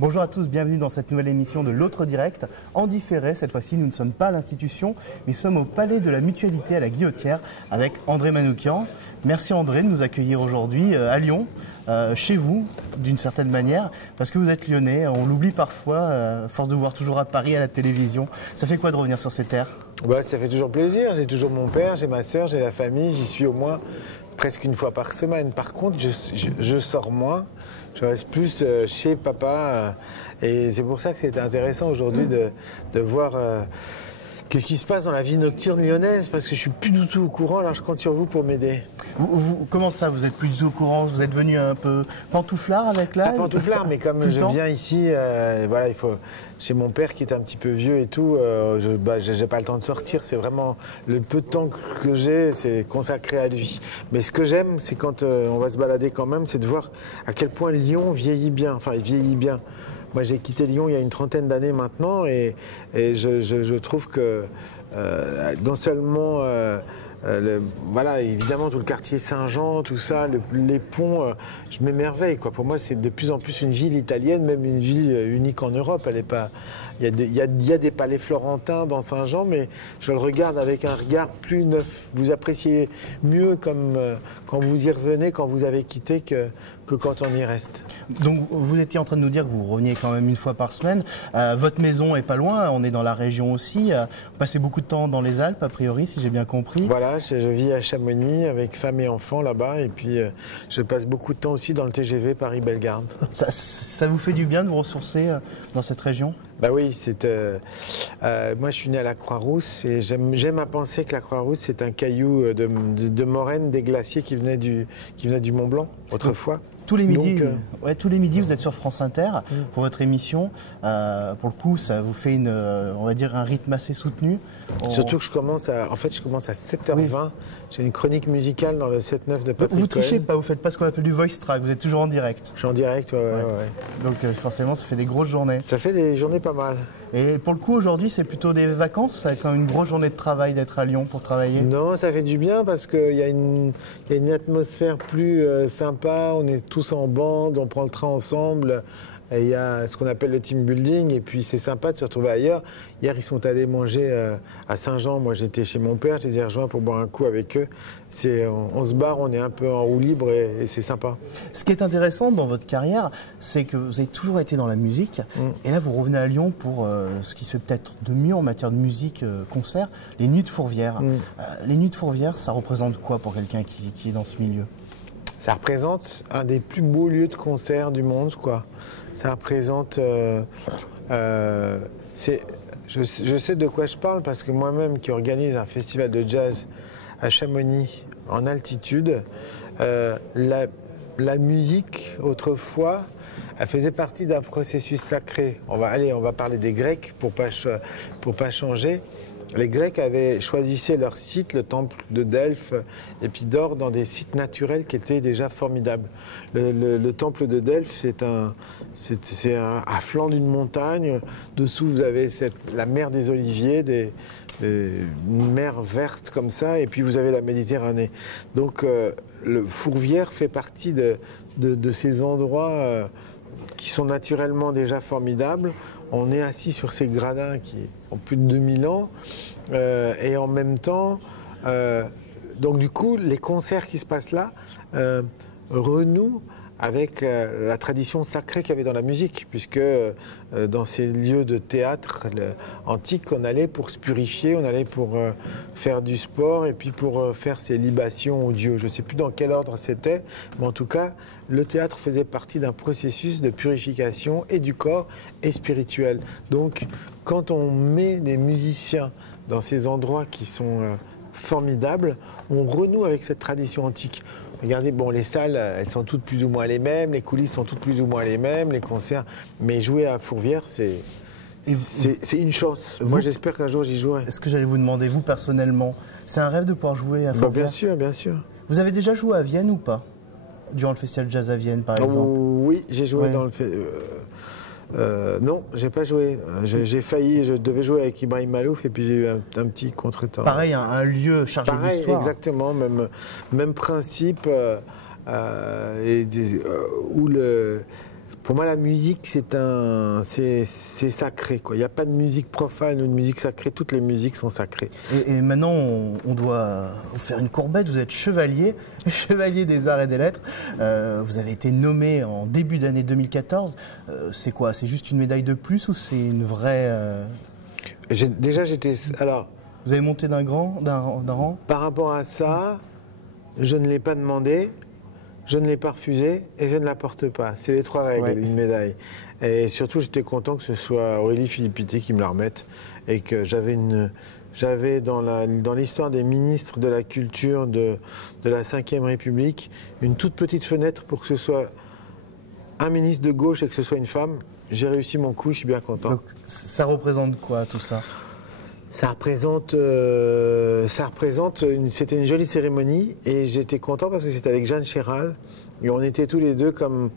Bonjour à tous, bienvenue dans cette nouvelle émission de l'Autre Direct. En différé, cette fois-ci, nous ne sommes pas à l'institution, mais sommes au Palais de la Mutualité à la Guillotière avec André Manoukian. Merci André de nous accueillir aujourd'hui à Lyon, chez vous, d'une certaine manière, parce que vous êtes lyonnais. On l'oublie parfois, à force de voir toujours à Paris à la télévision. Ça fait quoi de revenir sur ces terres ? Ça fait toujours plaisir. J'ai toujours mon père, j'ai ma soeur, j'ai la famille. J'y suis au moins presque une fois par semaine. Par contre, je sors moins. Je reste plus chez papa. Et c'est pour ça que c'était intéressant aujourd'hui de voir qu'est-ce qui se passe dans la vie nocturne lyonnaise, parce que je suis plus du tout au courant. Alors je compte sur vous pour m'aider. Comment ça, vous êtes plus du tout au courant? Vous êtes venu un peu pantouflard avec l'âge? Pas pantouflard, mais comme je viens ici, voilà, il faut. Chez mon père qui est un petit peu vieux et tout, j'ai pas le temps de sortir. C'est vraiment le peu de temps que j'ai, c'est consacré à lui. Mais ce que j'aime, c'est quand on va se balader quand même, c'est de voir à quel point Lyon vieillit bien. Enfin, il vieillit bien. Moi, j'ai quitté Lyon il y a une trentaine d'années maintenant, et je trouve que non seulement voilà, évidemment tout le quartier Saint-Jean, tout ça, les ponts, je m'émerveille, quoi. Pour moi, c'est de plus en plus une ville italienne, même une ville unique en Europe. Elle est pas. Il y a des palais florentins dans Saint-Jean, mais je le regarde avec un regard plus neuf. Vous appréciez mieux comme quand vous y revenez, quand vous avez quitté, que quand on y reste. Donc vous étiez en train de nous dire que vous reveniez quand même une fois par semaine. Votre maison est pas loin, on est dans la région aussi. Vous passez beaucoup de temps dans les Alpes, a priori, si j'ai bien compris. Voilà, je vis à Chamonix avec femme et enfants là-bas, et puis je passe beaucoup de temps aussi dans le TGV Paris-Bellegarde. Ça vous fait du bien de vous ressourcer dans cette région ? Bah oui, moi je suis né à la Croix-Rousse, et j'aime à penser que la Croix-Rousse c'est un caillou de moraine des glaciers qui venait du Mont Blanc autrefois. Tous les midis, tous les midis, vous êtes sur France Inter pour votre émission. Pour le coup, ça vous fait on va dire un rythme assez soutenu. Surtout que je commence à 7h20. Oui. J'ai une chronique musicale dans le 7-9 de Patrick Vous trichez pas, vous faites pas ce qu'on appelle du voice track, vous êtes toujours en direct. Je suis en direct, ouais. Donc forcément, ça fait des grosses journées. Ça fait des journées pas mal. Et pour le coup, aujourd'hui, c'est plutôt des vacances ou ça va être quand même une grosse journée de travail d'être à Lyon pour travailler? Non, ça fait du bien parce qu'il y a une atmosphère plus sympa, on est tous en bande, on prend le train ensemble. Il y a ce qu'on appelle le team building, et puis c'est sympa de se retrouver ailleurs. Hier, ils sont allés manger à Saint-Jean. Moi, j'étais chez mon père, je les ai rejoints pour boire un coup avec eux. On se barre, on est un peu en roue libre, et c'est sympa. Ce qui est intéressant dans votre carrière, c'est que vous avez toujours été dans la musique. Et là, vous revenez à Lyon pour ce qui se fait peut-être de mieux en matière de musique, concert, les Nuits de Fourvière. Les Nuits de Fourvière, ça représente quoi pour quelqu'un qui est dans ce milieu? Ça représente un des plus beaux lieux de concert du monde, quoi. Ça représente... je sais de quoi je parle parce que moi-même qui organise un festival de jazz à Chamonix en altitude, la musique autrefois, elle faisait partie d'un processus sacré. On va parler des Grecs pour pas changer. Les Grecs avaient choisi leur site, le temple de Delphes, Épidaure, dans des sites naturels qui étaient déjà formidables. Le temple de Delphes, c'est à flanc d'une montagne. Dessous, vous avez la mer des Oliviers, une mer verte comme ça, et puis vous avez la Méditerranée. Donc, le Fourvière fait partie de ces endroits qui sont naturellement déjà formidables. On est assis sur ces gradins qui ont plus de 2000 ans, et en même temps, donc du coup, les concerts qui se passent là renouent avec la tradition sacrée qu'il y avait dans la musique, puisque dans ces lieux de théâtre antiques, on allait pour se purifier, on allait pour faire du sport, et puis pour faire ses libations aux dieux. Je ne sais plus dans quel ordre c'était, mais en tout cas, le théâtre faisait partie d'un processus de purification et du corps et spirituel. Donc, quand on met des musiciens dans ces endroits qui sont formidables, on renoue avec cette tradition antique. Regardez, les salles, elles sont toutes plus ou moins les mêmes, les coulisses sont toutes plus ou moins les mêmes, les concerts, mais jouer à Fourvière, c'est une chance. Moi, j'espère qu'un jour, j'y jouerai. Est-ce que j'allais vous demander, vous, personnellement, c'est un rêve de pouvoir jouer à Fourvière? Bien sûr, bien sûr. Vous avez déjà joué à Vienne ou pas? Durant le festival Jazz à Vienne, par exemple? Oui, j'ai joué dans le... Non, j'ai pas joué. J'ai failli, je devais jouer avec Ibrahim Malouf, et puis j'ai eu un petit contretemps. Pareil, un lieu chargé d'histoire. Exactement, même principe, où Pour moi, la musique, c'est sacré, quoi. Il n'y a pas de musique profane ou de musique sacrée. Toutes les musiques sont sacrées. Et maintenant, on doit vous faire une courbette. Vous êtes chevalier, chevalier des arts et des lettres. Vous avez été nommé en début d'année 2014. C'est quoi? C'est juste une médaille de plus ou c'est une vraie... Déjà, j'étais... Alors, vous avez monté d'un rang? par rapport à ça, je ne l'ai pas demandé. Je ne l'ai pas refusé et je ne la porte pas. C'est les 3 règles d'une médaille. Et surtout, j'étais content que ce soit Aurélie Philippité qui me la remette et que j'avais dans l'histoire des ministres de la culture de la Ve République une toute petite fenêtre pour que ce soit un ministre de gauche et que ce soit une femme. J'ai réussi mon coup, je suis bien content. Donc, ça représente quoi tout ça? C'était une jolie cérémonie et j'étais content parce que c'était avec Jeanne Chéral et on était tous les deux comme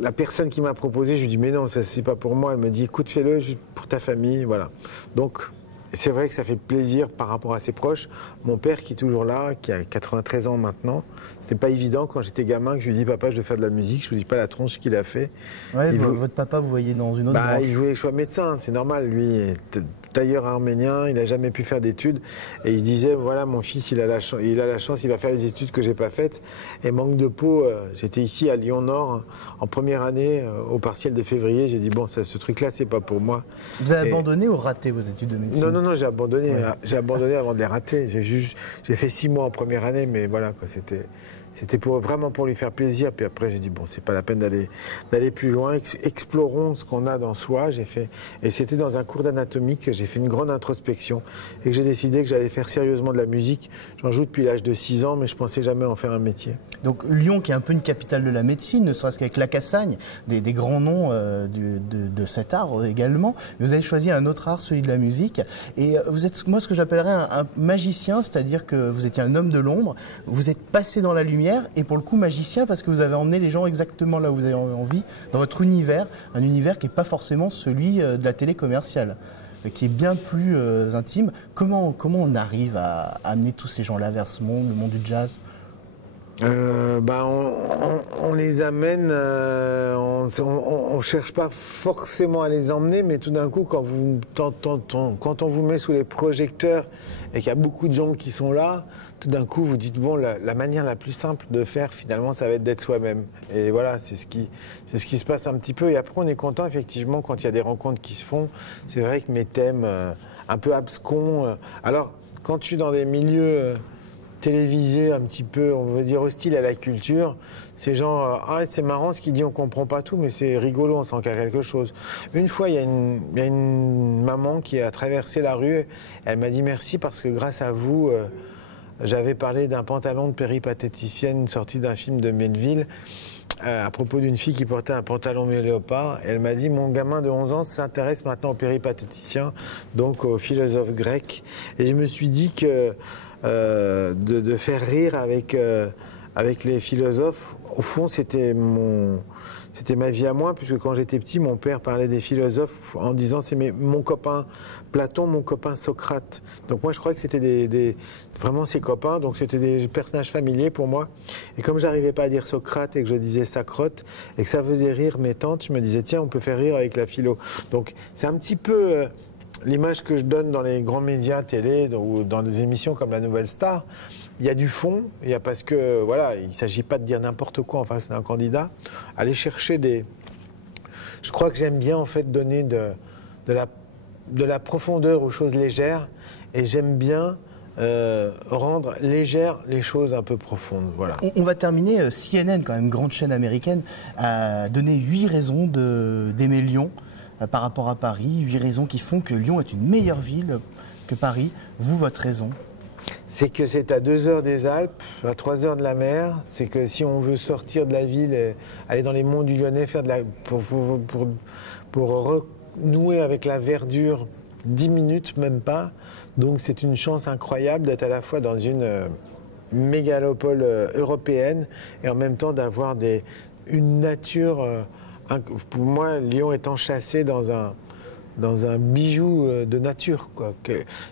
la personne qui m'a proposé. Je lui dis mais non, ça c'est pas pour moi. Elle me dit écoute, fais-le juste pour ta famille, voilà. Donc c'est vrai que ça fait plaisir par rapport à ses proches. Mon père qui est toujours là, qui a 93 ans maintenant, c'était pas évident quand j'étais gamin que je lui dis papa je veux faire de la musique, je lui dis pas la tronche qu'il a fait. Ouais, votre papa vous voyez dans une autre branche. Il voulait que je sois médecin, c'est normal, lui est tailleur arménien, il n'a jamais pu faire d'études et il se disait voilà mon fils il a la chance, il va faire les études que j'ai pas faites et manque de peau, j'étais ici à Lyon-Nord en première année au partiel de février, j'ai dit bon ce truc là c'est pas pour moi. Vous avez abandonné ou raté vos études de médecine? Non, j'ai abandonné, j'ai abandonné avant de les rater, j'ai fait 6 mois en première année mais voilà quoi, c'était vraiment pour lui faire plaisir. Puis après, j'ai dit, bon, c'est pas la peine d'aller plus loin. Explorons ce qu'on a dans soi. Et c'était dans un cours d'anatomie que j'ai fait une grande introspection et que j'ai décidé que j'allais faire sérieusement de la musique. J'en joue depuis l'âge de 6 ans, mais je pensais jamais en faire un métier. Donc Lyon, qui est un peu une capitale de la médecine, ne serait-ce qu'avec la Cassagne, des grands noms de cet art également. Vous avez choisi un autre art, celui de la musique. Et vous êtes, moi, ce que j'appellerais un magicien, c'est-à-dire que vous étiez un homme de l'ombre. Vous êtes passé dans la lumière. Et pour le coup magicien parce que vous avez emmené les gens exactement là où vous avez envie, dans votre univers, un univers qui n'est pas forcément celui de la télé commerciale, qui est bien plus intime. Comment on arrive à amener tous ces gens-là vers ce monde, le monde du jazz? On les amène, on cherche pas forcément à les emmener, mais tout d'un coup, quand on vous met sous les projecteurs et qu'il y a beaucoup de gens qui sont là, tout d'un coup, vous dites bon, la manière la plus simple de faire, finalement, ça va être d'être soi-même. Et voilà, c'est ce qui se passe un petit peu. Et après, on est content, effectivement, quand il y a des rencontres qui se font. C'est vrai que mes thèmes un peu abscons. Alors, quand je suis dans des milieux télévisé un petit peu, on va dire hostile à la culture, ces gens, c'est marrant ce qu'il dit, on comprend pas tout, mais c'est rigolo, on sent qu'il y a quelque chose. Une fois, il y a une maman qui a traversé la rue, elle m'a dit merci parce que grâce à vous, j'avais parlé d'un pantalon de péripatéticienne sorti d'un film de Melville, à propos d'une fille qui portait un pantalon léopard. Elle m'a dit, mon gamin de 11 ans s'intéresse maintenant aux péripatéticiens, donc aux philosophes grecs. Et je me suis dit que de faire rire avec les philosophes, au fond, c'était ma vie à moi, puisque quand j'étais petit, mon père parlait des philosophes en disant c'est mon copain Platon, mon copain Socrate. Donc moi, je crois que c'était vraiment ses copains, donc c'était des personnages familiers pour moi. Et comme j'arrivais pas à dire Socrate et que je disais Sacrote, et que ça faisait rire mes tantes, je me disais tiens, on peut faire rire avec la philo. Donc c'est un petit peu l'image que je donne dans les grands médias télé ou dans des émissions comme La Nouvelle Star. Il y a du fond, parce que voilà, il ne s'agit pas de dire n'importe quoi en face d'un candidat. Aller chercher Je crois que j'aime bien en fait donner de la profondeur aux choses légères, et j'aime bien rendre légères les choses un peu profondes. Voilà. On va terminer. CNN, quand même grande chaîne américaine, a donné 8 raisons d'aimer Lyon par rapport à Paris. 8 raisons qui font que Lyon est une meilleure ville que Paris. Vous, votre raison? C'est que c'est à 2 heures des Alpes, à 3 heures de la mer. C'est que si on veut sortir de la ville, aller dans les monts du Lyonnais, pour renouer avec la verdure, 10 minutes, même pas. Donc c'est une chance incroyable d'être à la fois dans une mégalopole européenne et en même temps d'avoir une nature. Pour moi, Lyon est enchâssé dans un bijou de nature, quoi.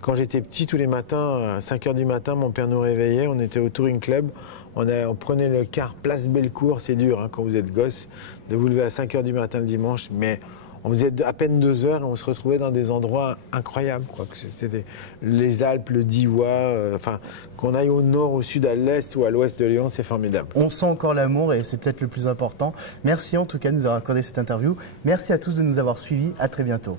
Quand j'étais petit, tous les matins, à 5 h du matin, mon père nous réveillait, on était au Touring Club, On prenait le car place Bellecour, c'est dur hein, quand vous êtes gosse, de vous lever à 5 h du matin le dimanche, mais on faisait à peine 2 heures et on se retrouvait dans des endroits incroyables. C'était les Alpes, le Diois, enfin, qu'on aille au nord, au sud, à l'est ou à l'ouest de Lyon, c'est formidable. On sent encore l'amour et c'est peut-être le plus important. Merci en tout cas de nous avoir accordé cette interview. Merci à tous de nous avoir suivis. À très bientôt.